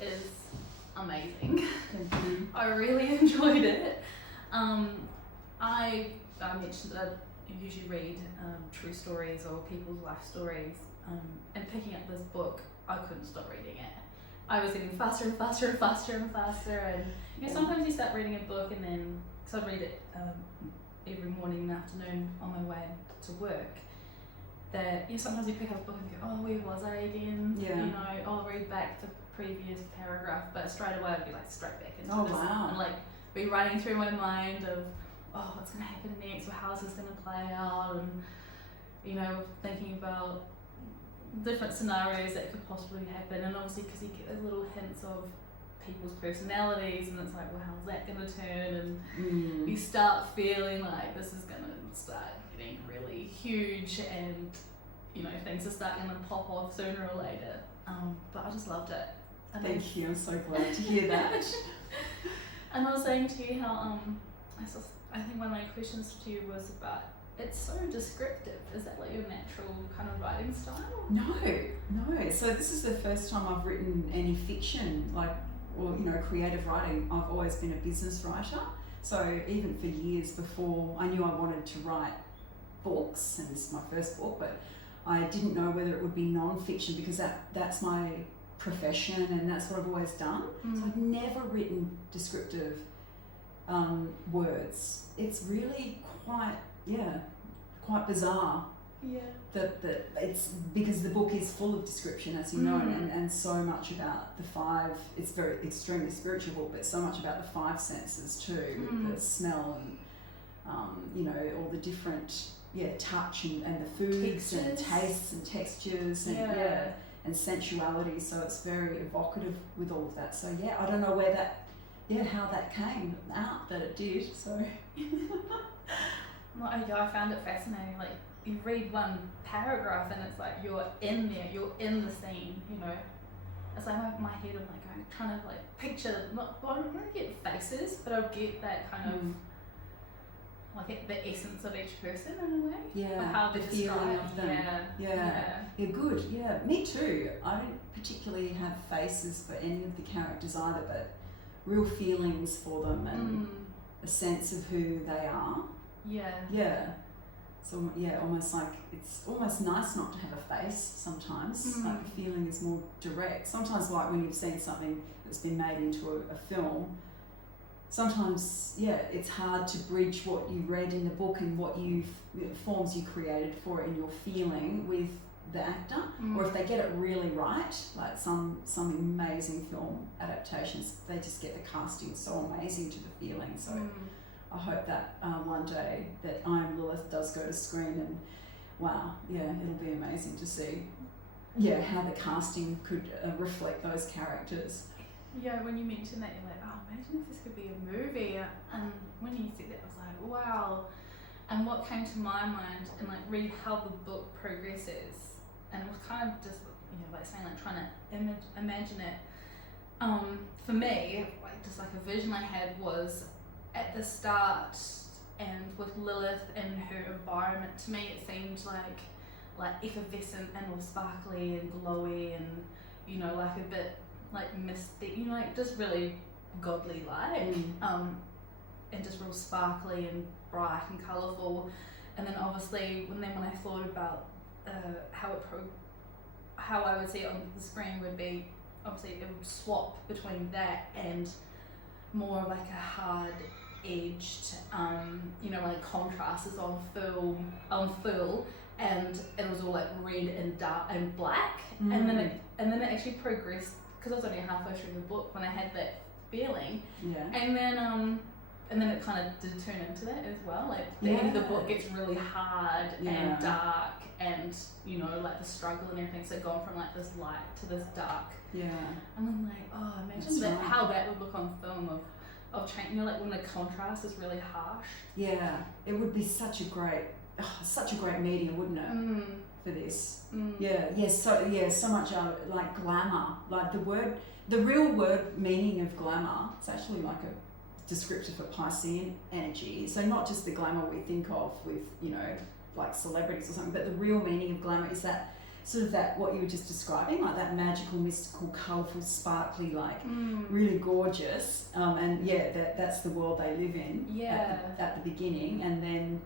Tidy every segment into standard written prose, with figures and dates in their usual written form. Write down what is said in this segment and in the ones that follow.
is amazing. Thank you. I really enjoyed it. I mentioned that I usually read true stories or people's life stories, and picking up this book, I couldn't stop reading it. I was getting faster and faster and faster and faster, and you know, sometimes you start reading a book and then, because I read it every morning and afternoon on my way to work, that sometimes you pick up a book and go, oh, where was I again? Yeah. You know, I'll read back the previous paragraph, but straight away I'd be like straight back into this. Wow. And like be running through my mind of, oh, what's going to happen next, or how's this going to play out, and you know, thinking about different scenarios that could possibly happen. And obviously because you get those little hints of people's personalities, and it's like, well, how's that going to turn, and you start feeling like this is going to start getting really huge, and you know, things are starting to pop off sooner or later. But I just loved it. And Thank you, I'm so glad to hear that. And I was saying to you how I think one of my questions to you was about, it's so descriptive. Is that like your natural kind of writing style? No. So this is the first time I've written any fiction, like, or you know, creative writing. I've always been a business writer. So even for years before I knew I wanted to write books, and this is my first book, but I didn't know whether it would be non-fiction, because that's my profession and that's what I've always done. So I've never written descriptive words. It's really quite bizarre. Yeah. That it's because the book is full of description, as you know, and so much about the five. It's very extremely spiritual book, but so much about the five senses too, with the smell and you know, all the different touch and the foods and tastes and textures and sensuality. So it's very evocative with all of that. So I don't know where that how that came out, that it did. So well, I found it fascinating. Like, you read one paragraph and it's like you're in there, you're in the scene, you know. It's like my head, I'm like, I'm trying to like picture, I don't really get faces, but I'll get that kind of like the essence of each person in a way. Yeah, how the feeling of them. Yeah, good. Yeah, me too. I don't particularly have faces for any of the characters either, but real feelings for them and a sense of who they are. Yeah. So almost like it's almost nice not to have a face sometimes. Like the feeling is more direct. Sometimes, like when you've seen something that's been made into a film, sometimes it's hard to bridge what you read in the book and what forms you created for it in your feeling with the actor. Or if they get it really right, like some amazing film adaptations, they just get the casting so amazing to the feeling. So I hope that one day that Am Lilith does go to screen, and wow, it'll be amazing to see how the casting could reflect those characters. Yeah, when you mentioned that, you're like, oh, imagine if this could be a movie. And when you said that, I was like, wow. And what came to my mind, and like read how the book progresses, and it was kind of just, you know, like saying, like trying to imagine it. For me, like just like a vision I had was at the start, and with Lilith and her environment, to me it seemed like effervescent and all sparkly and glowy, and you know, like a bit like mystic, you know, like just really godly like, and just real sparkly and bright and colourful. And then obviously when I thought about how I would see it on the screen would be, obviously it would swap between that and more like a hard edged, you know, like contrasts on full, and it was all like red and dark and black, and then it actually progressed, because I was only halfway through the book when I had that feeling, and then it kind of did turn into that as well. Like the end of the book gets really hard and dark, and you know, like the struggle and everything. So gone from like this light to this dark. Yeah. And I'm like, oh, imagine how that would look on film of change. You know, like when the contrast is really harsh. Yeah, it would be such a great medium, wouldn't it? For this. So much like glamour, like the real word meaning of glamour. It's actually like a descriptive for Piscean energy. So not just the glamour we think of with, you know, like celebrities or something, but the real meaning of glamour is that sort of that, what you were just describing, like that magical, mystical, colourful, sparkly, like really gorgeous, and that's the world they live in at the beginning, and then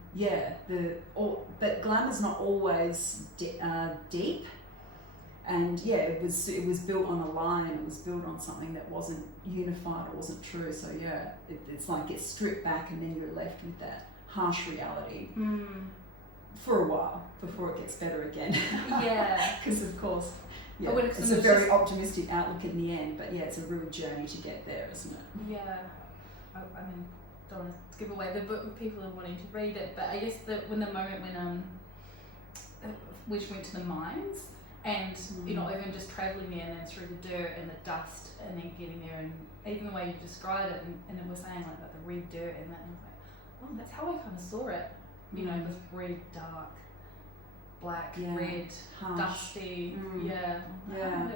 but glamour's not always deep, and it was built on a lie, and it was built on something that wasn't unified, or wasn't true. So it's like it's stripped back, and then you're left with that harsh reality. For a while before it gets better again. Because of course, it's a very optimistic outlook in the end, but it's a real journey to get there, isn't it? I mean, don't want to give away the book if people are wanting to read it, but I guess when we went to the mines, and even just travelling there and then through the dirt and the dust, and then getting there, and even the way you described it, and it was saying like about the red dirt and that, and I was like, oh, that's how I kind of saw it. This red, dark, black, red, harsh, dusty. That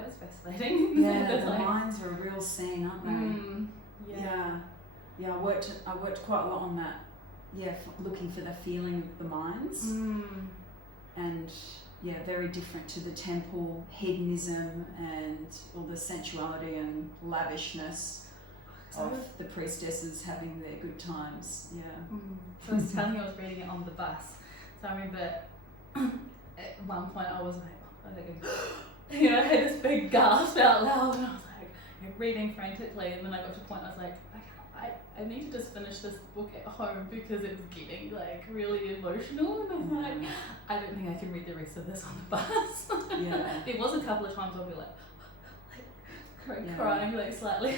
was fascinating. The mines are a real scene, aren't they? I worked quite a lot on that. Looking for the feeling of the mines, and very different to the temple hedonism and all the sensuality and lavishness of the priestesses having their good times. So I was telling you I was reading it on the bus. So I remember at one point I was like, I had this big gasp out loud, and I was like reading frantically, and then I got to a point I was like, I need to just finish this book at home because it was getting like really emotional, and I was like, I don't think I can read the rest of this on the bus. There was a couple of times I'll be like crying like slightly,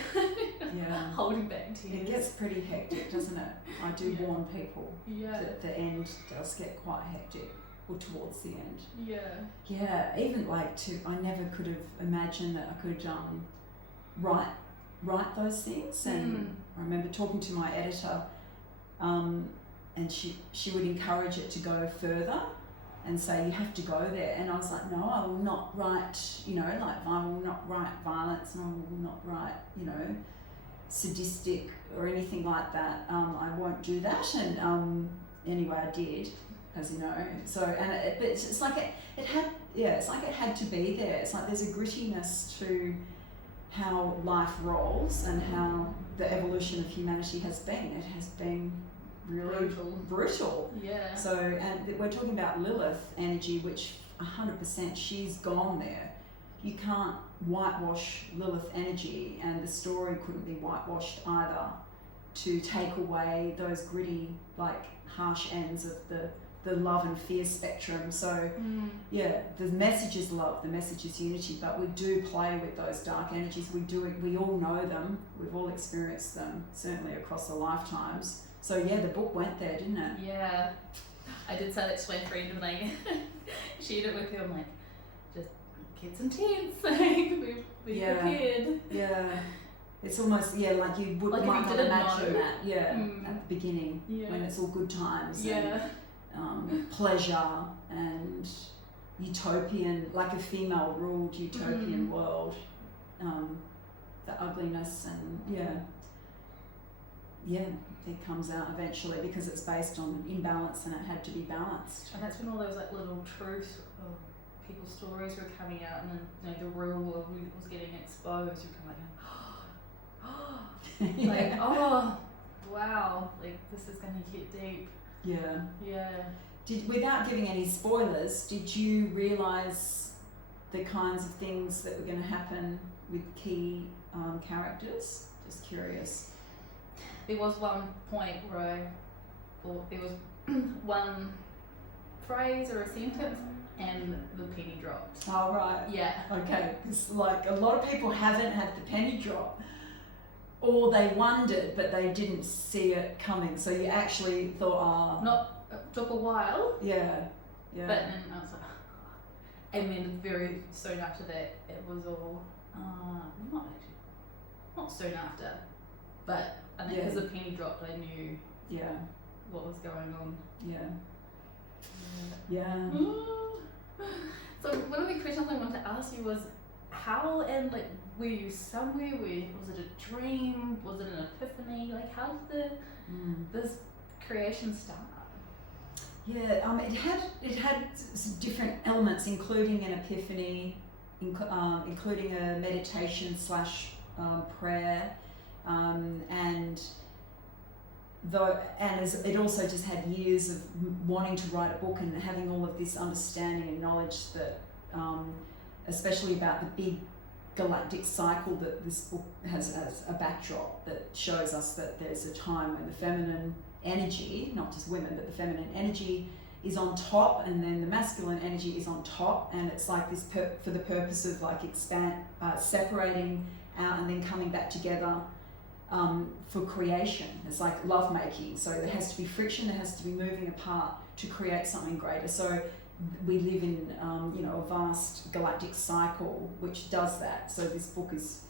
holding back tears. It gets pretty hectic, doesn't it? I do warn people that the end does get quite hectic, or towards the end. Even I never could have imagined that I could write those things, and I remember talking to my editor, and she would encourage it to go further and say you have to go there, and I was like, no, I will not write, I will not write violence, and I will not write, sadistic or anything like that. I won't do that, and anyway, I did, as you know. So, but it's like it had to be there. It's like there's a grittiness to how life rolls and how the evolution of humanity has been. It has been really brutal. So, and we're talking about Lilith energy, which 100% she's gone there. You can't whitewash Lilith energy, and the story couldn't be whitewashed either, to take away those gritty, harsh ends of the love and fear spectrum. So the message is love, the message is unity, but we do play with those dark energies. We all know them, we've all experienced them, certainly across our lifetimes. So the book went there, didn't it? I did say that to my friend, and I shared it with her. I'm like, just kids intense, be prepared. It's almost like you might not imagine that at the beginning, when it's all good times and pleasure and utopian, like a female ruled utopian world, the ugliness, and it comes out eventually because it's based on imbalance, and it had to be balanced. And that's when all those little truths of people's stories were coming out, and then the real world was getting exposed. You're kind of like, oh wow, this is going to get deep. Without giving any spoilers, did you realise the kinds of things that were going to happen with key characters? Just curious. There was one point where I thought there was one phrase or a sentence and the penny dropped. Oh, right. Okay, because a lot of people haven't had the penny drop, or they wondered but they didn't see it coming, so you actually thought, it took a while. But then I was like, and then very soon after that it was all not soon after, but I think because the penny dropped, I knew what was going on. So one of the questions I wanted to ask you was, how and were you somewhere? Was it a dream? Was it an epiphany? How did this creation start? Yeah, it had some different elements, including an epiphany, including a meditation / prayer, and it also just had years of wanting to write a book and having all of this understanding and knowledge that, especially about the big galactic cycle that this book has as a backdrop that shows us that there's a time when the feminine energy, not just women, but the feminine energy is on top, and then the masculine energy is on top, and it's like this for the purpose of like separating out and then coming back together for creation. It's like love making, so there has to be friction, there has to be moving apart to create something greater. So we live in a vast galactic cycle which does that. So this book is,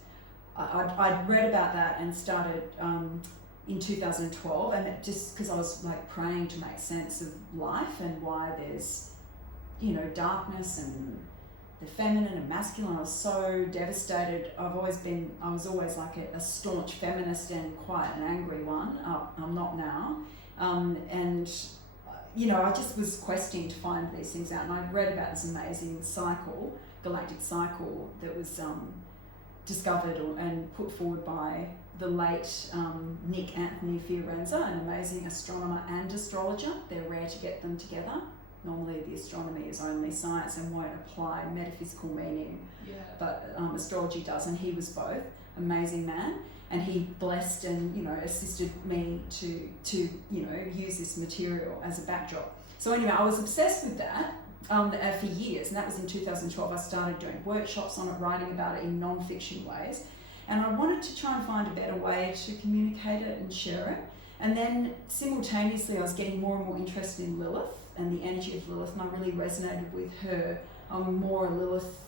I'd read about that and started in 2012, and it just because I was like praying to make sense of life and why there's darkness and the feminine and masculine. I was so devastated. I was always like a staunch feminist and quite an angry one. I'm not now, and I just was questing to find these things out, and I read about this amazing cycle, galactic cycle, that was discovered and put forward by the late Nick Anthony Fiorenza, an amazing astronomer and astrologer. They're rare to get them together. Normally the astronomy is only science and won't apply metaphysical meaning, but astrology does, and he was both. Amazing man. And he blessed and assisted me to use this material as a backdrop. So anyway, I was obsessed with that for years, and that was in 2012. I started doing workshops on it, writing about it in non-fiction ways, and I wanted to try and find a better way to communicate it and share it. And then simultaneously, I was getting more and more interested in Lilith and the energy of Lilith, and I really resonated with her. I'm more a Lilith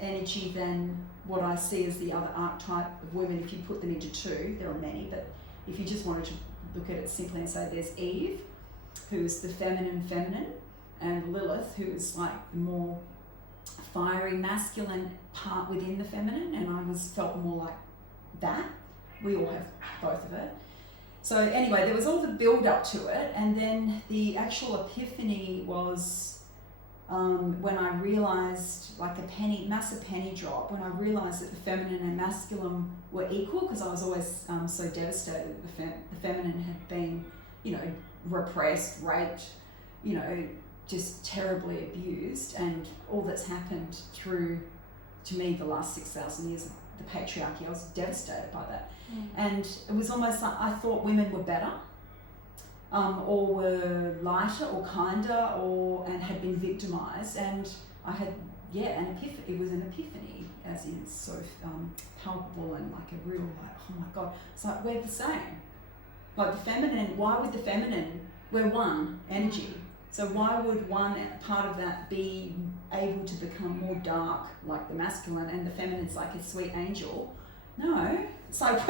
energy than what I see as the other archetype of women. If you put them into two, there are many, but if you just wanted to look at it simply and say there's Eve, who's the feminine, and Lilith, who is like the more fiery masculine part within the feminine, and I felt more like that. We all have both of it. So anyway, there was all the build up to it, and then the actual epiphany was when I realised, like massive penny drop, when I realised that the feminine and masculine were equal, because I was always so devastated that the feminine had been, repressed, raped, just terribly abused, and all that's happened through, to me, the last 6,000 years of the patriarchy. I was devastated by that. And it was almost like I thought women were better, or were lighter or kinder, and had been victimised, and I had an epiphany. It was an epiphany, as in so palpable and like a real oh my god, it's like we're the same. Like the feminine, why would the feminine, we're one energy, so why would one part of that be able to become more dark like the masculine, and the feminine's like a sweet angel? No, it's like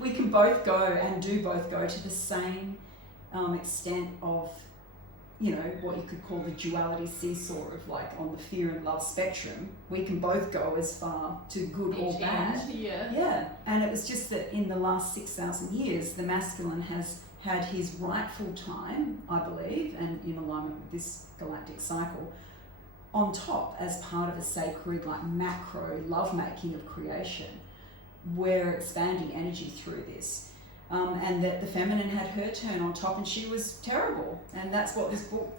we can both go and do both go to the same extent of, what you could call the duality seesaw of like on the fear and love spectrum. We can both go as far to good or bad. Yeah. And it was just that in the last 6,000 years, the masculine has had his rightful time, I believe, and in alignment with this galactic cycle, on top as part of a sacred, like macro lovemaking of creation. We're expanding energy through this. And that the feminine had her turn on top, and she was terrible, and that's what this book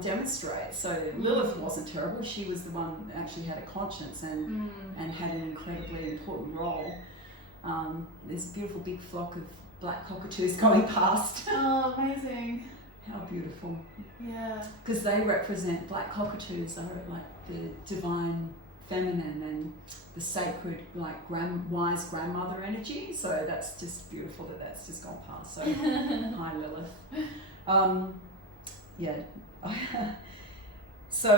demonstrates. So Lilith wasn't terrible, she was the one that actually had a conscience and had an incredibly important role. There's a beautiful big flock of black cockatoos going past. Oh, amazing. How beautiful. Yeah. Because they represent, black cockatoos are like the divine feminine and the sacred, like wise grandmother energy. So that's just beautiful that's just gone past. So hi Lilith. So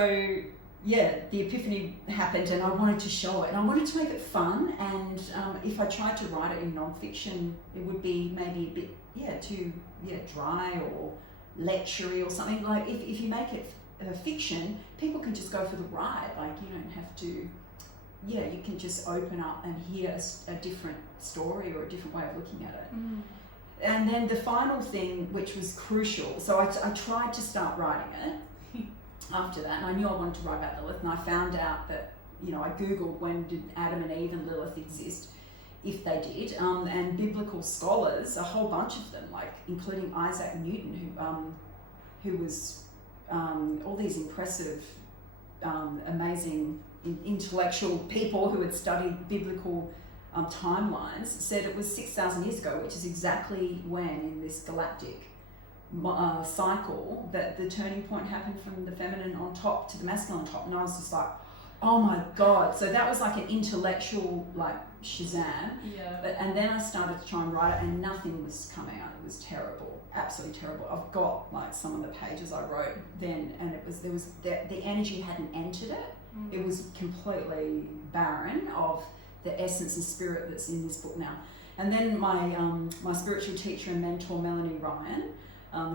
the epiphany happened, and I wanted to show it, and I wanted to make it fun, and if I tried to write it in non-fiction, it would be maybe a bit too dry or lectury or something. Like if you make it fiction, people can just go for the ride. Like you don't have to. You can just open up and hear a different story or a different way of looking at it. And then the final thing, which was crucial, so I tried to start writing it after that, and I knew I wanted to write about Lilith, and I found out that, you know, I googled when did Adam and Eve and Lilith exist, if they did, and biblical scholars, a whole bunch of them, like including Isaac Newton, who was all these impressive, amazing intellectual people who had studied biblical timelines, said it was 6,000 years ago, which is exactly when in this galactic cycle that the turning point happened from the feminine on top to the masculine on top. And I was just like, oh my God. So that was like an intellectual like Shazam. Yeah. And then I started to try and write it, and nothing was coming out. It was terrible, absolutely terrible. I've got like some of the pages I wrote then, and the energy hadn't entered it. It was completely barren of the essence and spirit that's in this book now. And then my spiritual teacher and mentor, Melanie Ryan,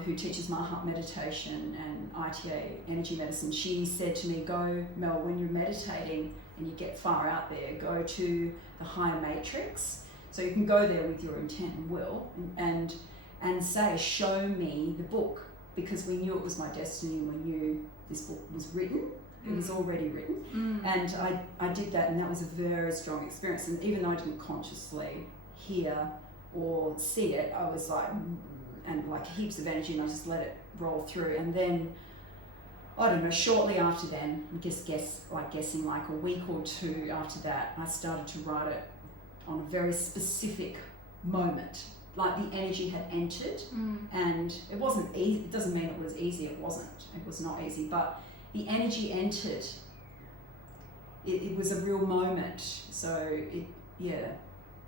who teaches Mahat Meditation and ITA energy medicine, she said to me, go, Mel, when you're meditating and you get far out there, go to the higher matrix. So you can go there with your intent and will and say, show me the book, because we knew it was my destiny, and we knew this book was written. It was already written. And I did that, and that was a very strong experience. And even though I didn't consciously hear or see it, I was like, and like heaps of energy, and I just let it roll through. And then, I don't know, shortly after then, guessing like a week or two after that, I started to write it on a very specific moment. Like the energy had entered, and it wasn't easy. It doesn't mean it was easy. It wasn't. It was not easy, but the energy entered. It was a real moment. So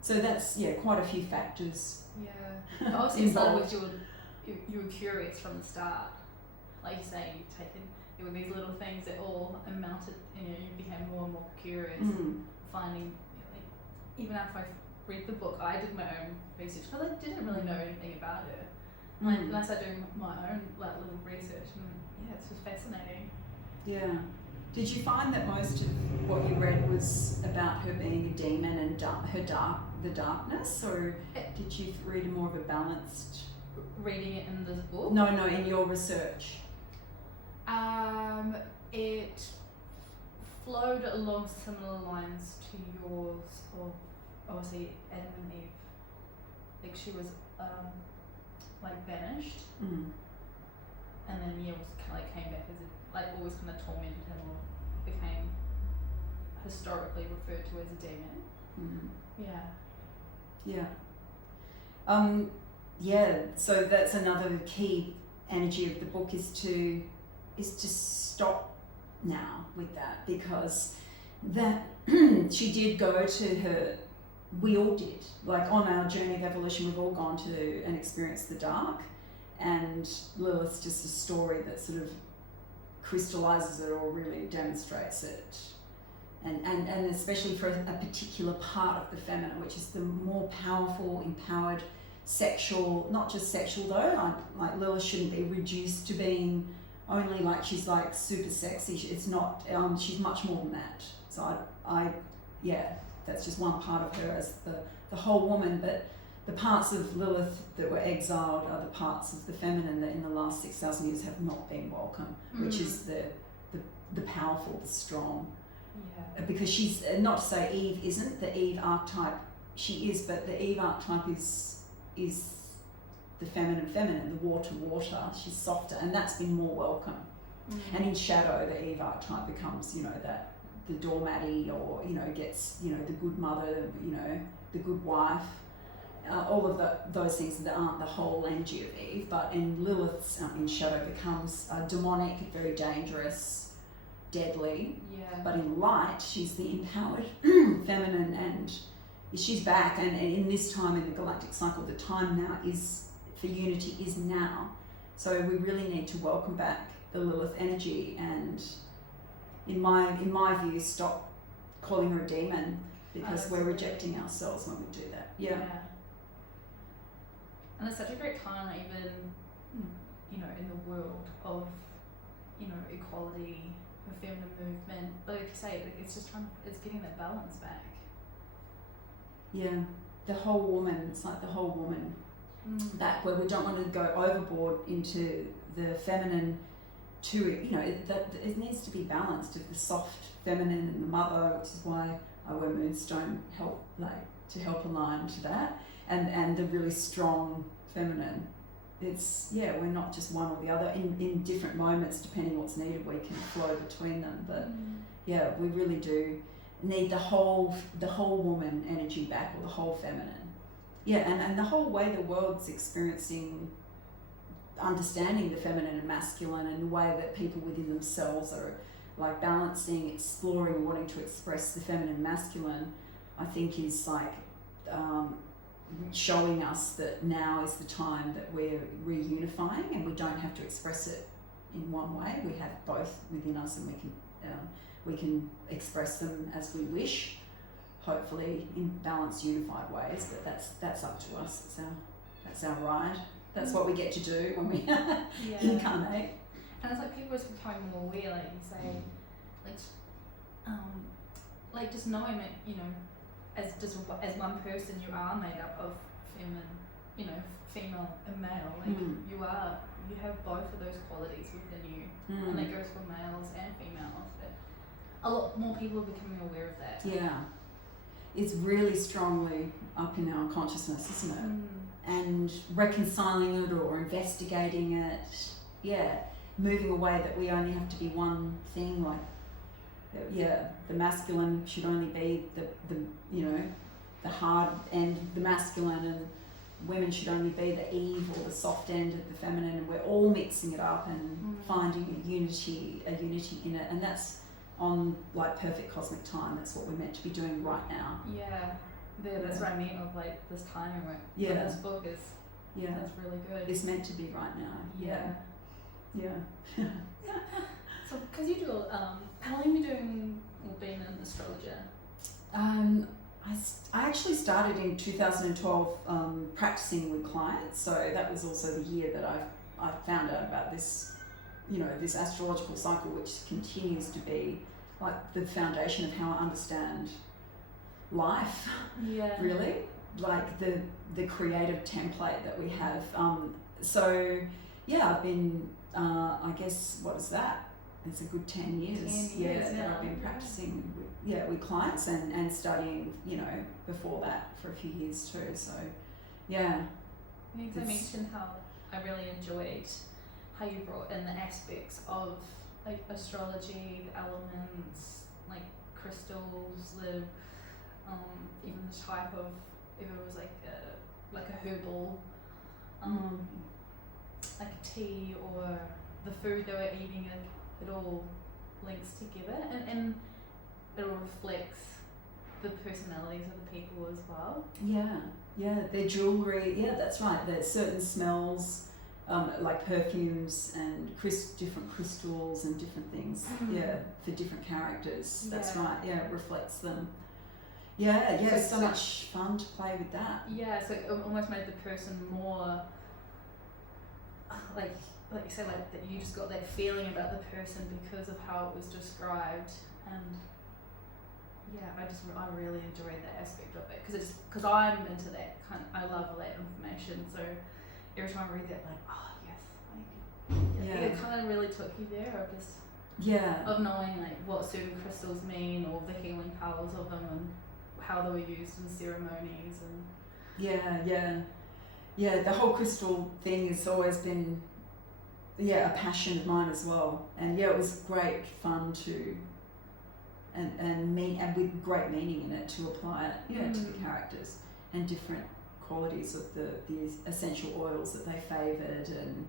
So that's quite a few factors. Yeah. Obviously, it started with you were curious from the start. Like you say, it were these little things that all amounted. You became more and more curious, finding. Even after I read the book, I did my own research because I didn't really know anything about it. And I started doing my own little research, and it's just fascinating. Yeah. Did you find that most of what you read was about her being a demon and the darkness, or did you read more of a balanced? Reading it in this book? No, in your research. It flowed along similar lines to yours of obviously Adam and Eve. Like she was banished, and then was kind of came back as always kind of tormented him, or became historically referred to as a demon. So that's another key energy of the book is to stop now with that, because that she did go to her. We all did. Like on our journey of evolution, we've all gone to and experienced the dark, and Lilith's just a story that sort of crystallizes it or really demonstrates it. And especially for a particular part of the feminine, which is the more powerful, empowered, sexual, not just sexual though, like Lilith shouldn't be reduced to being only like she's like super sexy. It's not, she's much more than that. So that's just one part of her as the whole woman, but the parts of Lilith that were exiled are the parts of the feminine that in the last 6,000 years have not been welcome, which is the powerful, the strong. Yeah. Because she's, not to say Eve isn't, the Eve archetype, she is, but the Eve archetype is the feminine, the water, she's softer, and that's been more welcome. And in shadow, the Eve archetype becomes, that the doormatty, or, gets, the good mother, the good wife, all of those things that aren't the whole energy of Eve, but in Lilith's, in shadow becomes demonic, very dangerous, deadly, but in light, she's the empowered feminine, and she's back, and in this time in the galactic cycle, the time now is, for unity is now, so we really need to welcome back the Lilith energy, and in my view, stop calling her a demon, because we're rejecting ourselves when we do that. And it's such a great time, even in the world of equality, the feminine movement. But like you say, it's getting that balance back. Yeah, the whole woman. It's like the whole woman back, where we don't want to go overboard into the feminine too. It needs to be balanced of the soft feminine and the mother, which is why I wear moonstone to help align to that, and the really strong feminine. It's we're not just one or the other. In different moments, depending what's needed, we can flow between them. But we really do need the whole woman energy back, or the whole feminine. And the whole way the world's experiencing, understanding the feminine and masculine, and the way that people within themselves are like balancing, exploring, wanting to express the feminine and masculine, I think is like showing us that now is the time that we're reunifying, and we don't have to express it in one way. We have both within us, and we can express them as we wish, hopefully in balanced, unified ways. But that's up to us. That's our ride. That's what we get to do when we incarnate. And it's like people are becoming more aware, like you say, like just knowing that, as one person, you are made up of female and male. Like you have both of those qualities within you, and that goes for males and females. But a lot more people are becoming aware of that. Yeah, it's really strongly up in our consciousness, isn't it? And reconciling it or investigating it. Moving away that we only have to be one thing, like the masculine should only be the hard end of the masculine, and women should only be the Eve or the soft end of the feminine, and we're all mixing it up and finding a unity in it, and that's on like perfect cosmic time. That's what we're meant to be doing right now. That's what I mean of like this timing work. This book is that's really good. It's meant to be right now. Yeah. So, because you do, how long have you been an astrologer? I actually started in 2012 practicing with clients. So that was also the year that I found out about this, this astrological cycle, which continues to be like the foundation of how I understand life. Really, like the creative template that we have. I've been. I guess, what is that? It's a good 10 years. That I've been practicing with clients and studying, before that for a few years too. So, I mentioned how I really enjoyed how you brought in the aspects of like astrology, the elements, like crystals, the even the type of, if it was like a herbal, like a tea or the food they were eating, it all links together, and it all reflects the personalities of the people as well. Their jewellery, that's right. There's certain smells, like perfumes and different crystals and different things, for different characters. That's right, it reflects them. So much fun to play with that. So it almost made the person more like you said, like that you just got that feeling about the person because of how it was described, and I really enjoyed that aspect of it, because I'm into that kind of, I love all that information, so every time I read that, it kind of really took you there, of just of knowing like what certain crystals mean, or the healing powers of them, and how they were used in ceremonies, and the whole crystal thing has always been a passion of mine as well, and it was great fun to and with great meaning in it to apply it to the characters and different qualities of the essential oils that they favoured, and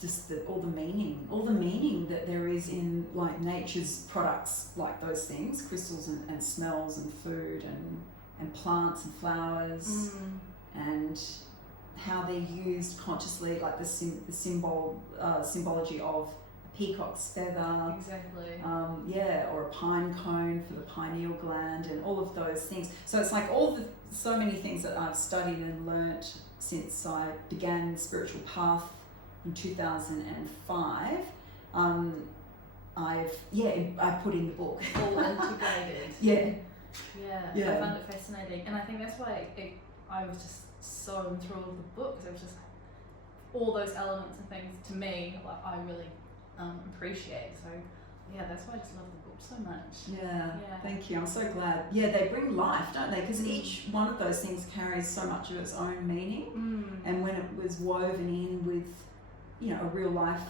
just all the meaning that there is in like nature's products, like those things, crystals and smells and food and plants and flowers, and how they're used consciously, like the symbology of a peacock's feather, or a pine cone for the pineal gland, and all of those things. So it's like so many things that I've studied and learnt since I began the spiritual path in 2005. I put in the book. All integrated. I found it fascinating, and I think that's why I was just so enthralled with the book, because it was just like, all those elements and things to me, like, I really appreciate. So yeah, that's why I just love the book so much. Yeah, thank you. I'm so glad. Yeah, they bring life, don't they? Because each one of those things carries so much of its own meaning. And when it was woven in with, you know, a real life,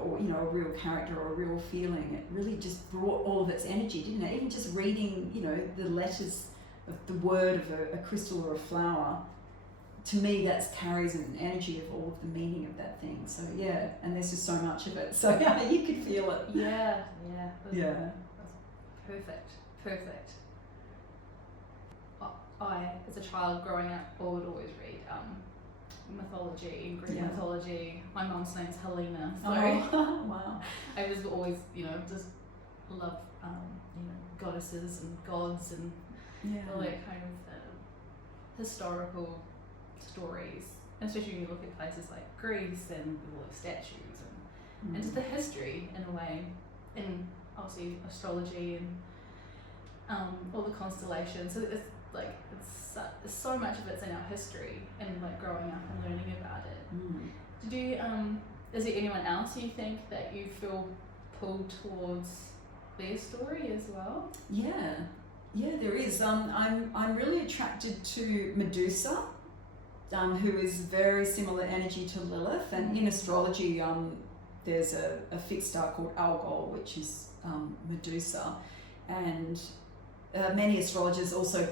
or, you know, a real character or a real feeling, it really just brought all of its energy, didn't it? Even just reading, you know, the letters of the word of a crystal or a flower, to me that carries an energy of all of the meaning of that thing. So yeah, and there's just so much of it, so you could feel it. That's perfect. I, as a child growing up, would always read mythology and Greek mythology. My mum's name's Helena, so wow. I was always, you know, just loved you know, goddesses and gods and all that kind of historical stories, and especially when you look at places like Greece and all the statues and just the history in a way, and obviously astrology and all the constellations. So it's like it's so much of it's in our history, and like growing up and learning about it. Did you is there anyone else you think that you feel pulled towards their story as well? Yeah, there is. I'm really attracted to Medusa, who is very similar energy to Lilith, and in astrology there's a fixed star called Algol, which is Medusa, and many astrologers also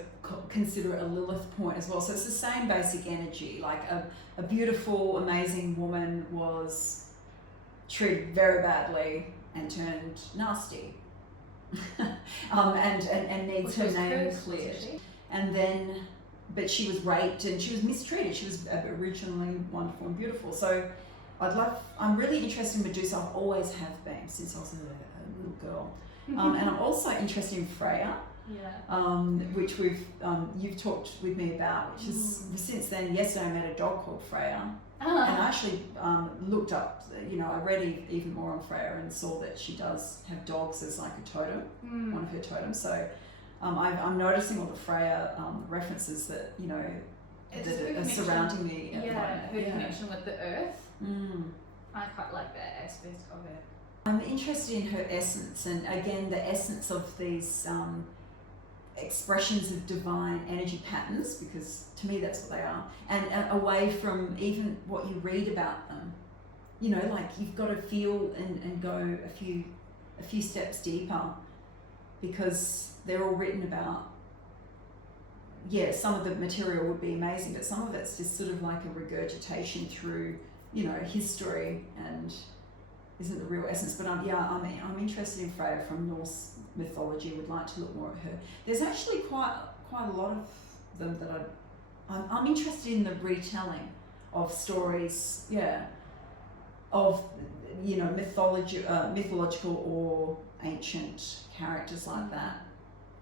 consider it a Lilith point as well. So it's the same basic energy, like a beautiful, amazing woman was treated very badly and turned nasty. and needs her name cleared. And then, but she was raped and she was mistreated. She was originally wonderful and beautiful. So I'm really interested in Medusa. I always have been since I was a little girl. And I'm also interested in Freya, which you've talked with me about, which is since then. Yesterday I met a dog called Freya, and I actually looked up, you know, I read even more on Freya and saw that she does have dogs as like a totem, one of her totems. So I'm noticing all the Freya references that, you know, that are surrounding me. Her connection with the earth. I quite like that aspect of it. I'm interested in her essence, and again the essence of these expressions of divine energy patterns, because to me that's what they are, and away from even what you read about them. You know, like you've got to feel and go a few steps deeper, because they're all written about. Yeah, some of the material would be amazing, but some of it's just sort of like a regurgitation through, you know, history, and isn't the real essence. But I'm interested in Freya from Norse mythology. Would like to look more at her. There's actually quite a lot of them that I'm interested in the retelling of stories. Yeah, of, you know, mythological or ancient characters like that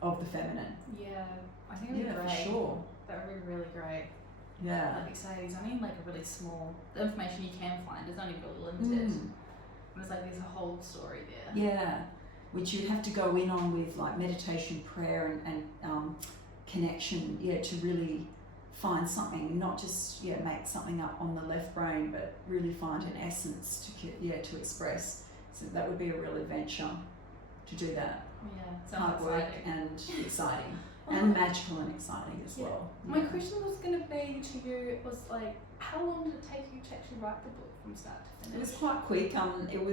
of the feminine. Yeah, I think they're great. For sure. That would be really great. Yeah. Like you say, there's only like a really small, the information you can find is only really limited. But it's like there's a whole story there. Yeah, which you have to go in on with like meditation, prayer, and connection. Yeah, to really find something, not just make something up on the left brain, but really find an essence to express. So that would be a real adventure to do that. Yeah, hard work and exciting. And magical and exciting as well. My question was going to be to you was like, how long did it take you to actually write the book from start to finish? It was quite quick. It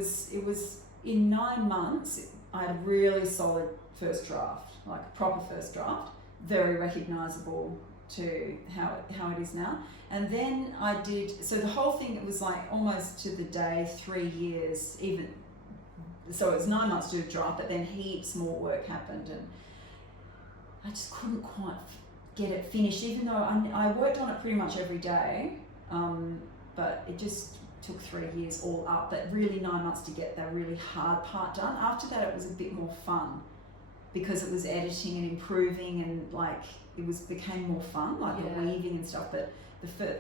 was in 9 months. I had a really solid first draft, like a proper first draft, very recognisable to how it is now. And then I did, so the whole thing, it was like almost to the day, 3 years even. So it was 9 months to do a draft, but then heaps more work happened, and I just couldn't quite get it finished, even though I worked on it pretty much every day, but it just took 3 years all up, but really 9 months to get the really hard part done. After that, it was a bit more fun because it was editing and improving, and like became more fun, like the weaving and stuff. But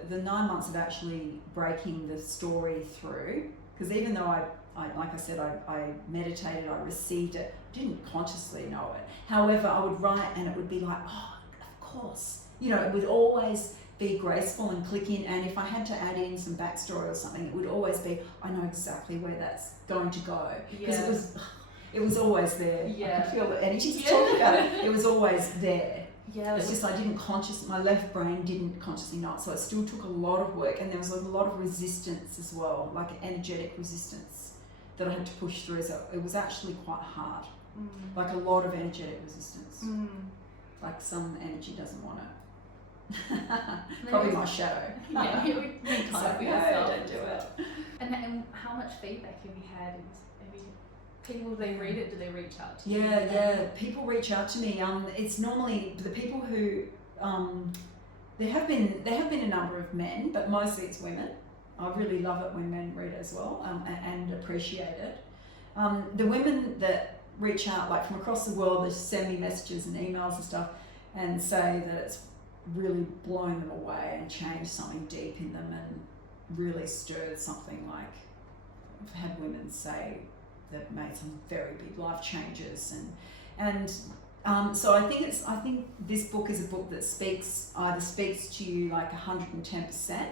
the 9 months of actually breaking the story through, because even though I like I said, I meditated, I received it, didn't consciously know it. However, I would write and it would be like, oh, of course. You know, it would always be graceful and click in, and if I had to add in some backstory or something, it would always be, I know exactly where that's going to go, because it was always there. I could feel the energy to talk about it. It was always there. It's just my left brain didn't consciously know it, so it still took a lot of work, and there was a lot of resistance as well, like energetic resistance that I had to push through. So it was actually quite hard, like a lot of energetic resistance. Like some energy doesn't want it. Probably my shadow. We kind of don't do it. And how much feedback have you had? People, they read it, do they reach out to you? People reach out to me. It's normally the people who there have been a number of men, but mostly it's women. I really love it when men read it as well, and appreciate it. The women that reach out, like from across the world, they send me messages and emails and stuff, and say that it's really blown them away and changed something deep in them and really stirred something. Like, I've had women say that made some very big life changes, and so I think this book is a book that either speaks to you like 110%,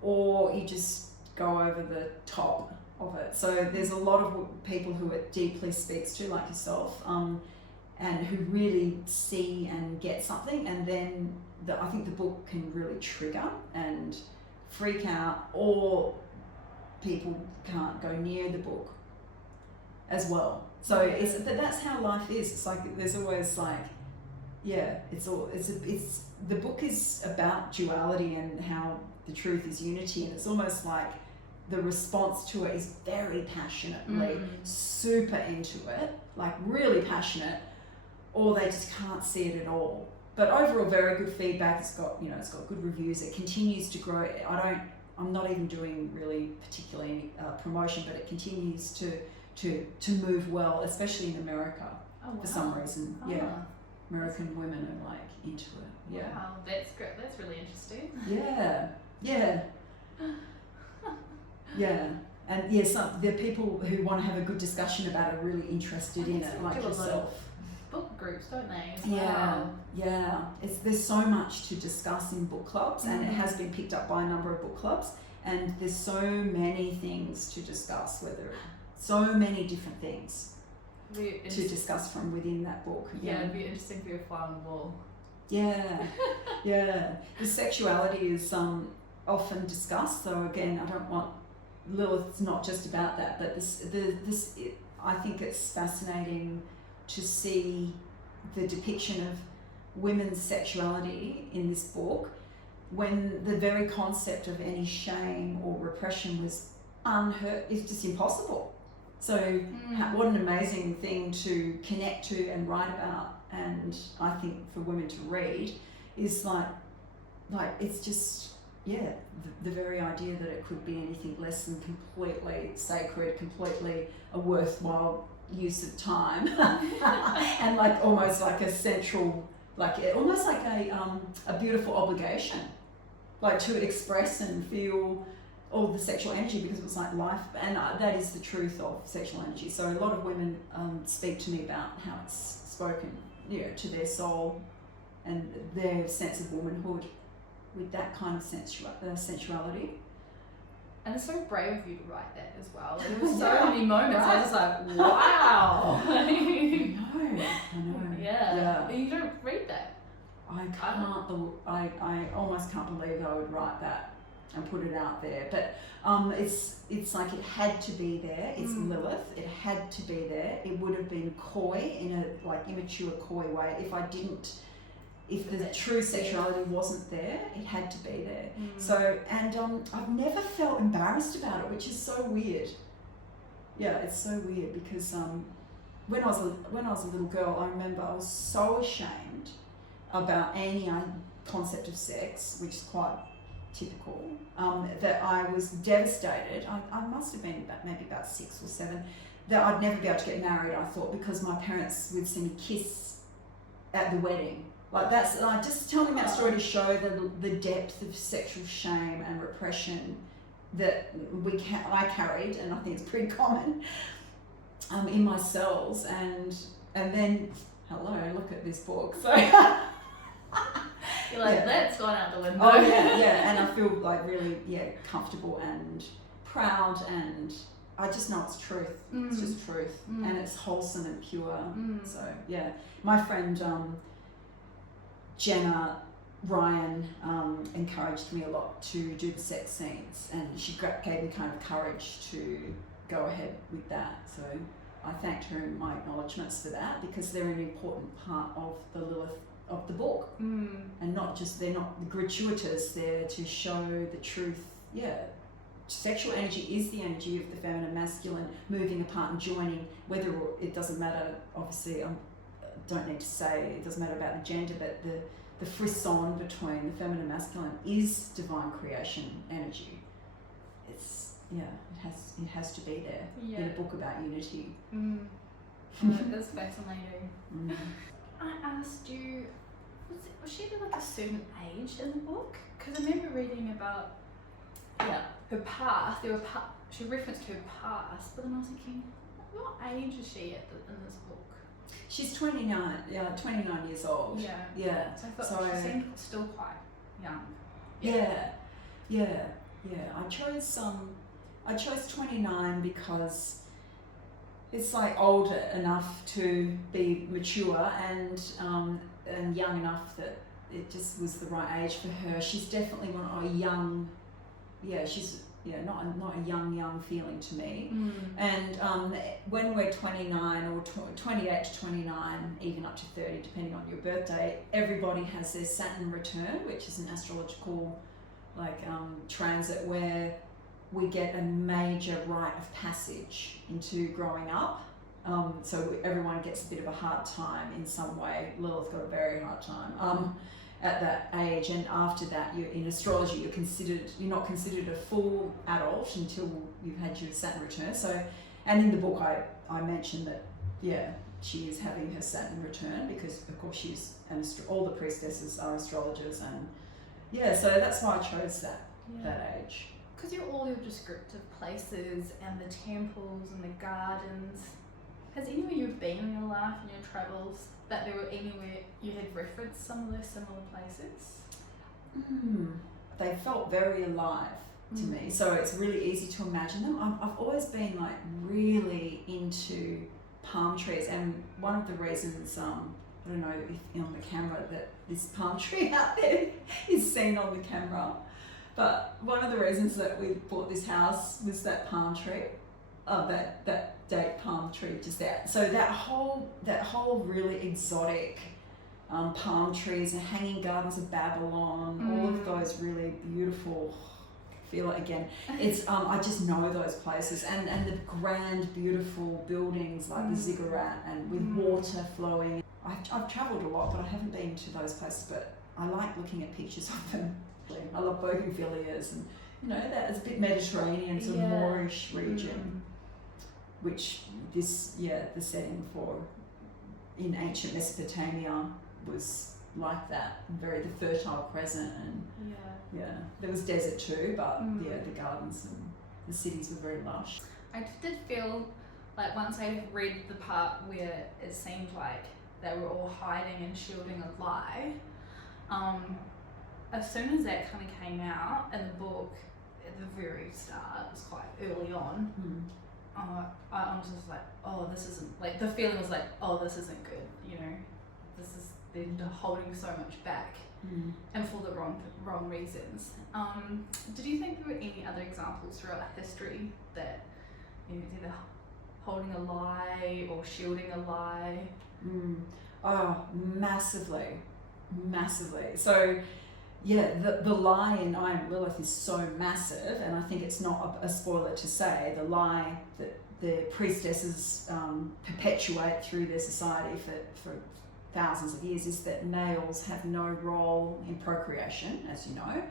or you just go over the top of it. So there's a lot of people who it deeply speaks to, like yourself, and who really see and get something, and then I think the book can really trigger and freak out, or people can't go near the book as well. So that's how life is. It's like there's always like, the book is about duality and how the truth is unity, and it's almost like the response to it is very passionately super into it, like really passionate, or they just can't see it at all. But overall, very good feedback. It's got good reviews. It continues to grow. I'm not even doing really particularly promotion, but it continues to move well, especially in America. For some reason. American women are like into it. Wow, that's great. That's really interesting. And there are people who want to have a good discussion about it, are really interested in it, like yourself. Book groups, don't they? There's so much to discuss in book clubs, and it has been picked up by a number of book clubs, and there's so many things to discuss, so many different things to discuss from within that book. It'd be interesting for your fly on the wall. The sexuality is often discussed, so again, I don't want Lilith's not just about that, but I think it's fascinating to see the depiction of women's sexuality in this book, when the very concept of any shame or repression was unheard, it's just impossible. So what an amazing thing to connect to and write about, and I think for women to read is like it's just the very idea that it could be anything less than completely sacred, completely a worthwhile use of time, and like almost like a central, almost like a beautiful obligation, like to express and feel all the sexual energy, because it was like life, and that is the truth of sexual energy. So a lot of women speak to me about how it's spoken, to their soul and their sense of womanhood with that kind of sensuality. And it's so brave of you to write that as well. There were so many moments I was like, wow. I know. Yeah. And you don't read that. I almost can't believe I would write that and put it out there. But it's like it had to be there. It's Lilith. It had to be there. It would have been coy, in a like immature coy way, if the true sexuality wasn't there. It had to be there. So, and I've never felt embarrassed about it, which is so weird. Yeah, it's so weird, because when I was a little girl, I remember I was so ashamed about any concept of sex, which is quite typical, that I was devastated. I must have been maybe about 6 or 7, that I'd never be able to get married, I thought, because my parents would see me kiss at the wedding. Like that's just telling that story to show the depth of sexual shame and repression that I carried, and I think it's pretty common in my cells. And then hello, look at this book. So You're like, that's gone out the window. Oh yeah, and I feel like really comfortable and proud, and I just know it's truth. It's just truth, and it's wholesome and pure. So yeah, my friend Jenna Ryan encouraged me a lot to do the sex scenes, and she gave me kind of courage to go ahead with that. So I thanked her in my acknowledgements for that, because they're an important part of the Lilith of the book, and not just, they're not gratuitous, they're to show the truth. Sexual energy is the energy of the feminine and masculine moving apart and joining, whether it doesn't matter, obviously I don't need to say it doesn't matter about the gender, but the frisson between the feminine and masculine is divine creation energy. It's it has to be there in a book about unity. That's fascinating. I asked you, was she like a certain age in the book? Because I remember reading about her past. She referenced her past, but then I was thinking, what age is she at in this book? She's 29 years old. Yeah. So I thought she seemed still quite young. Yeah. I chose 29 because it's like old enough to be mature and young enough that it just was the right age for her. She's definitely not a young, not a young feeling to me. And when we're 29 or 28 to 29, even up to 30, depending on your birthday, everybody has their Saturn Return, which is an astrological transit where we get a major rite of passage into growing up. So everyone gets a bit of a hard time in some way. Lilith got a very hard time at that age, and after that, in astrology, you're not considered a full adult until you've had your Saturn Return. So, and in the book, I mentioned that she is having her Saturn Return because, of course, she's all the priestesses are astrologers, and so that's why I chose that age. Because all your descriptive places and the temples and the gardens, has anywhere you've been in your life and your travels that there were anywhere you had referenced some of those similar places? They felt very alive to me, so it's really easy to imagine them. I've always been like really into palm trees, and one of the reasons, I don't know if on the camera that this palm tree out there is seen on the camera, but one of the reasons that we bought this house was that palm tree, that date palm tree just there. So that whole really exotic palm trees and hanging gardens of Babylon, all of those really beautiful, feel it again. It's I just know those places, and the grand beautiful buildings like the ziggurat and with water flowing. I've travelled a lot, but I haven't been to those places, but I like looking at pictures of them. I love bougainvilleas, and that is a bit Mediterranean, sort of Moorish region, which the setting for in ancient Mesopotamia was like that, the fertile crescent, and there was desert too, but the gardens and the cities were very lush. I did feel like once I read the part where it seemed like they were all hiding and shielding a lie, as soon as that kind of came out in the book, at the very start, it was quite early on, I was just like, this isn't, like, the feeling was like, this isn't good, they're holding so much back, and for the wrong reasons. Did you think there were any other examples throughout history that, either holding a lie or shielding a lie? Massively. So, the lie in I Am Lilith is so massive, and I think it's not a spoiler to say the lie that the priestesses perpetuate through their society for thousands of years is that males have no role in procreation, as you know.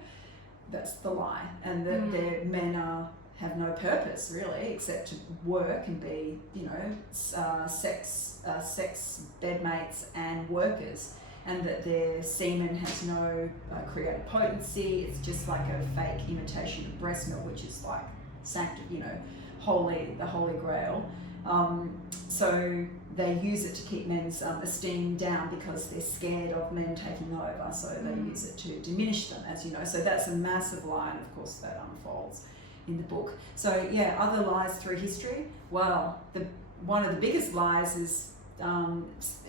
That's the lie, and that their men have no purpose really except to work and be, sex bedmates and workers. And that their semen has no creative potency. It's just like a fake imitation of breast milk, which is like the Holy Grail. So they use it to keep men's esteem down because they're scared of men taking over, so they use it to diminish them, as you know. So that's a massive lie, and of course that unfolds in the book. So yeah, other lies through history. Well, one of the biggest lies is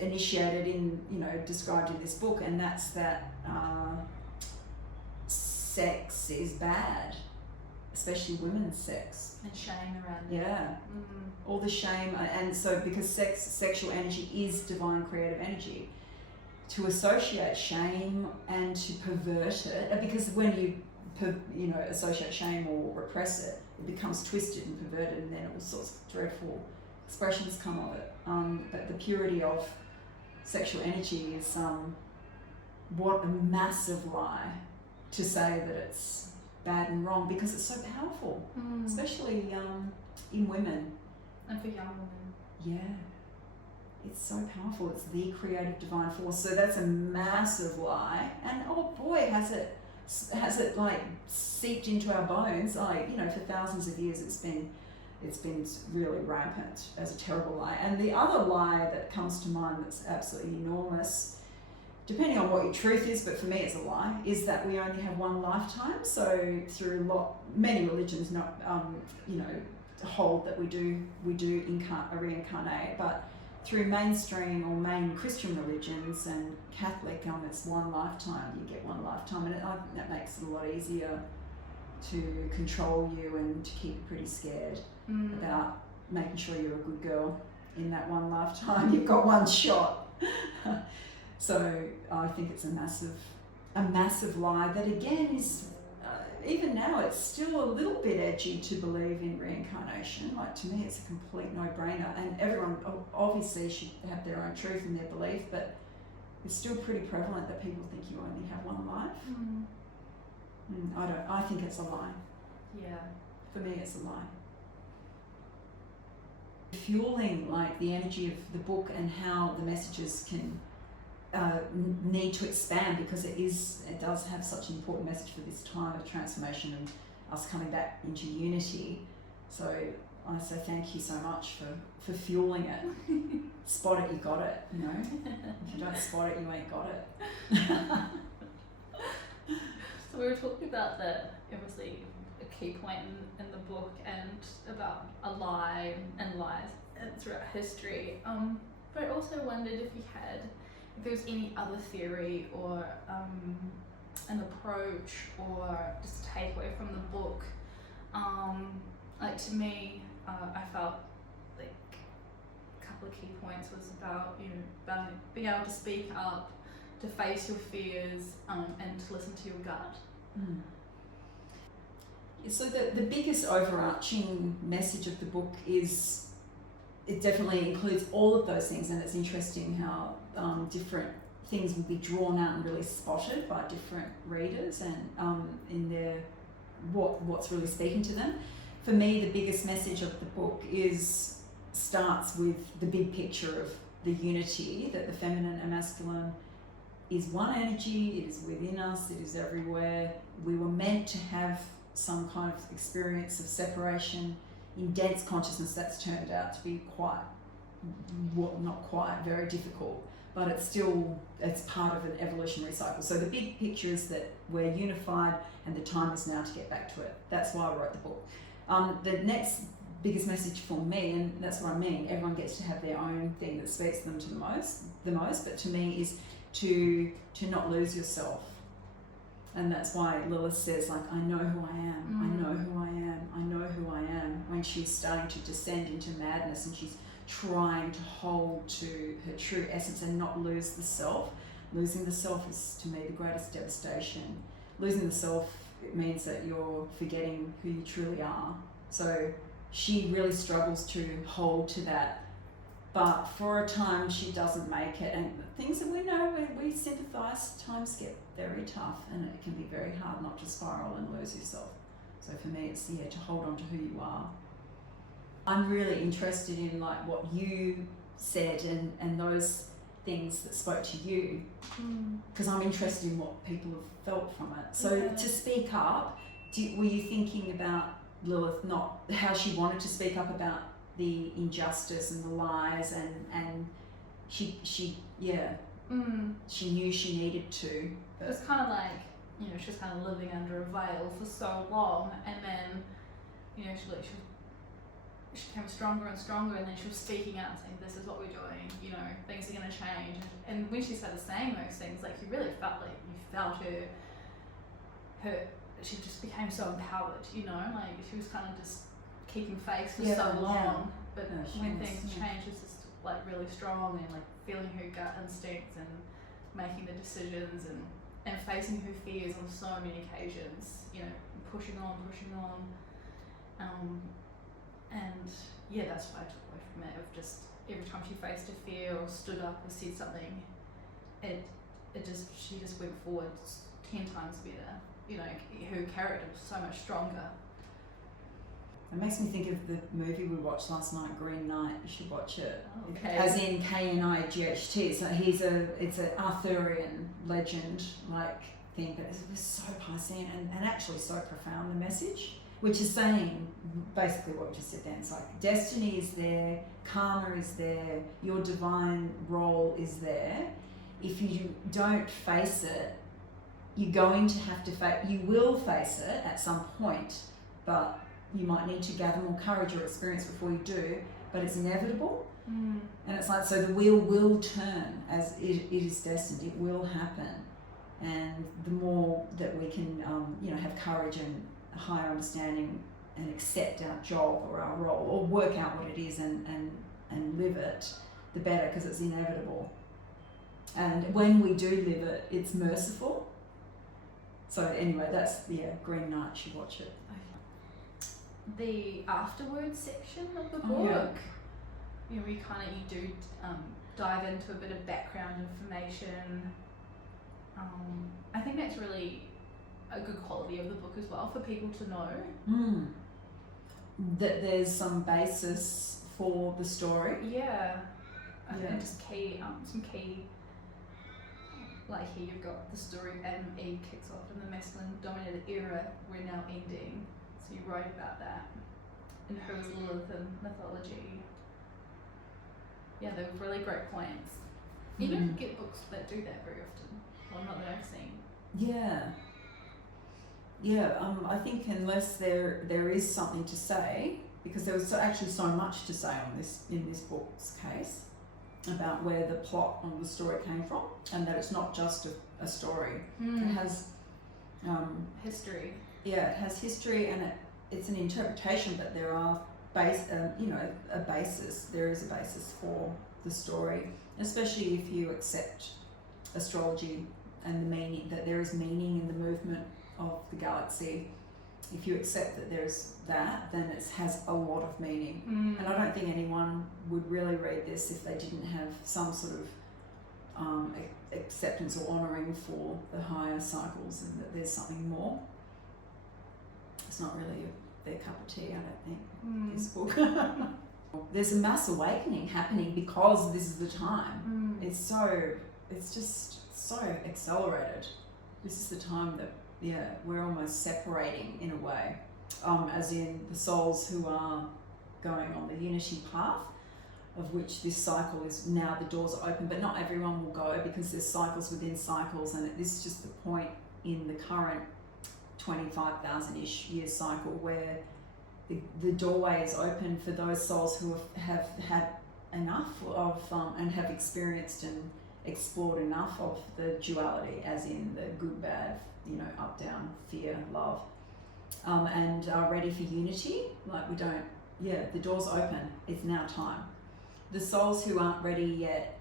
initiated in, described in this book, and that's that sex is bad, especially women's sex. And shame around it. Yeah. All the shame, and so because sexual energy is divine creative energy, to associate shame and to pervert it, because when you associate shame or repress it, it becomes twisted and perverted, and then all sorts of dreadful expressions come of it. But the purity of sexual energy is what a massive lie to say that it's bad and wrong, because it's so powerful, especially in women. And for young women. Yeah. It's so powerful. It's the creative divine force. So that's a massive lie. And oh boy, has it like seeped into our bones. For thousands of years it's been really rampant as a terrible lie. And the other lie that comes to mind that's absolutely enormous, depending on what your truth is, but for me it's a lie, is that we only have one lifetime. So through many religions hold that we do reincarnate, but through mainstream or main Christian religions and Catholic, it's one lifetime. You get one lifetime, and that makes it a lot easier to control you and to keep you pretty scared about making sure you're a good girl in that one lifetime. You've got one shot. So I think it's a massive lie that again is, even now it's still a little bit edgy to believe in reincarnation. Like, to me it's a complete no-brainer, and everyone obviously should have their own truth and their belief, but it's still pretty prevalent that people think you only have one life. I think it's a lie. Yeah. For me it's a lie. Fueling like the energy of the book and how the messages can need to expand, because it does have such an important message for this time of transformation and us coming back into unity. So I say thank you so much for fueling it. Spot it, you got it, If you don't spot it, you ain't got it. So we were talking about obviously a key point in the book, and about a lie and lies throughout history. But I also wondered if there was any other theory or an approach or just a takeaway from the book. To me, I felt like a couple of key points was about being able to speak up, to face your fears, and to listen to your gut. So the biggest overarching message of the book is, it definitely includes all of those things, and it's interesting how different things will be drawn out and really spotted by different readers, and in their what's really speaking to them. For me, the biggest message of the book starts with the big picture of the unity, that the feminine and masculine is one energy, it is within us, it is everywhere. We were meant to have some kind of experience of separation in dense consciousness. That's turned out to be very difficult, but it's part of an evolutionary cycle. So the big picture is that we're unified, and the time is now to get back to it. That's why I wrote the book. The next biggest message for me, and that's what I mean, everyone gets to have their own thing that speaks to them the most, but to me is to not lose yourself. And that's why Lilith says, I know who I am, I know who I am, I know who I am, when she's starting to descend into madness and she's trying to hold to her true essence and not lose the self. Losing the self is, to me, the greatest devastation. Losing the self, it means that you're forgetting who you truly are. So she really struggles to hold to that, but for a time she doesn't make it, and things that we know, we sympathise, times get very tough, and it can be very hard not to spiral and lose yourself. So for me it's to hold on to who you are. I'm really interested in what you said and those things that spoke to you, because I'm interested in what people have felt from it. So to speak up, were you thinking about Lilith, not how she wanted to speak up about the injustice and the lies, and she knew she needed to. It was kind of like, you know, she was kind of living under a veil for so long, and then, you know, she became stronger and stronger, and then she was speaking out and saying, this is what we're doing, you know, things are going to change. And when she started saying those things, like, you really felt like you felt her she just became so empowered, you know, like she was kind of just keeping face for so long, but when things change, it's just like really strong, and like feeling her gut instincts and making the decisions and facing her fears on so many occasions, you know, pushing on, and yeah, that's what I took away from it, of just every time she faced a fear or stood up or said something, she just went forward 10 times better. You know, her character was so much stronger. It makes me think of the movie we watched last night, Green Knight. You should watch it. Okay. As in Knight. So it's an Arthurian legend like thing, but it was so passing and actually so profound, the message, which is saying basically what we just said then. It's like destiny is there, karma is there, your divine role is there. If you don't face it, you're going to have to you will face it at some point, but you might need to gather more courage or experience before you do, but it's inevitable. And it's like, so the wheel will turn as it is destined, it will happen. And the more that we can, you know, have courage and a higher understanding and accept our job or our role, or work out what it is and live it, the better, because it's inevitable. And when we do live it, it's merciful. So anyway, that's Green Knight. You watch it. The afterword section of the book, you know, you do dive into a bit of background information. I think that's really a good quality of the book as well, for people to know. That there's some basis for the story. And just some key. Like here you've got the story of Adam and Eve kicks off in the masculine dominated era we're now ending. So you write about that. And who is Lilith in mythology. Yeah, they were really great points. You don't get books that do that very often. Well, not that I've seen. I think unless there is something to say, because there was actually so much to say on this in this book's case, about where the plot of the story came from, and that it's not just a story. It has history. Yeah, it has history, and it's an interpretation, but there are a basis. There is a basis for the story, especially if you accept astrology and the meaning, that there is meaning in the movement of the galaxy. If you accept that there's that, then it has a lot of meaning. And I don't think anyone would really read this if they didn't have some sort of acceptance or honouring for the higher cycles, and that there's something more. It's not really their cup of tea, I don't think, this book. There's a mass awakening happening because this is the time. It's just so accelerated. This is the time that we're almost separating in a way, as in the souls who are going on the unity path, of which this cycle is now, the doors are open, but not everyone will go, because there's cycles within cycles, and this is just the point in the current 25,000-ish year cycle where the doorway is open for those souls who have had enough of and have experienced and explored enough of the duality, as in the good, bad, you know, up, down, fear, love, and are ready for unity. Like the door's open, it's now time. The souls who aren't ready yet,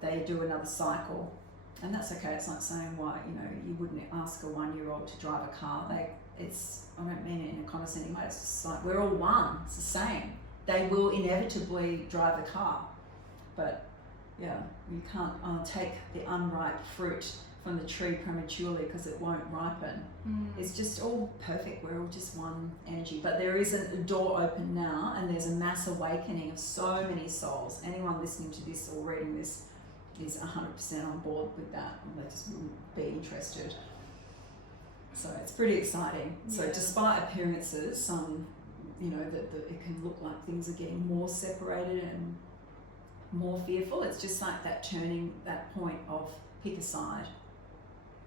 they do another cycle, and that's okay. It's like saying why, you know, you wouldn't ask a 1-year-old to drive a car. I don't mean it in a condescending way, it's just like, we're all one, it's the same. They will inevitably drive a car, but you can't take the unripe fruit from the tree prematurely, because it won't ripen. It's just all perfect. We're all just one energy. But there is a door open now, and there's a mass awakening of so many souls. Anyone listening to this or reading this is 100% on board with that, and they just wouldn't be interested. So it's pretty exciting. So despite appearances, you know, that it can look like things are getting more separated and more fearful. It's just like that turning that point of pick a side.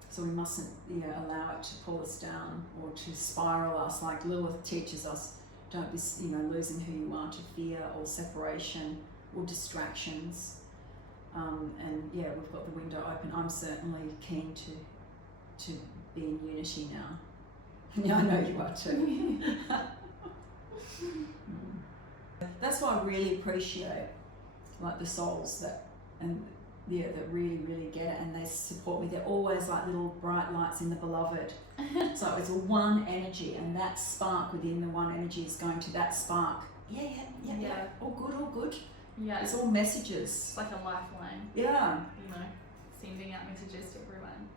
So we mustn't allow it to pull us down or to spiral us, like Lilith teaches us. Don't be, losing who you are to fear or separation or distractions. And yeah, we've got the window open. I'm certainly keen to be in unity now. Yeah, I know you are too. That's why I really appreciate like the souls that really, really get it, and they support me. They're always like little bright lights in the beloved. So it's a one energy, and that spark within the one energy is going to that spark. Yeah. All good. Yeah. It's all messages. It's like a lifeline. Yeah. Sending out messages to everyone.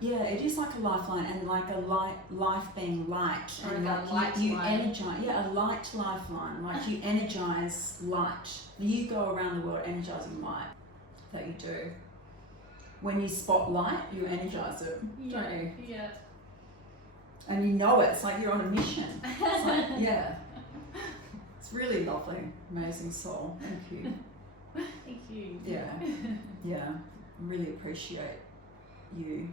Yeah, it is like a lifeline, and like a life being light. Or and like like you line. energize. Yeah, a light lifeline. Like you energize light. You go around the world energizing light. That you do. When you spot light, you energize it, don't you? Yeah. And you know it. It's like you're on a mission. It's like, yeah. It's really lovely. Amazing soul. Thank you. Thank you. Yeah. I really appreciate you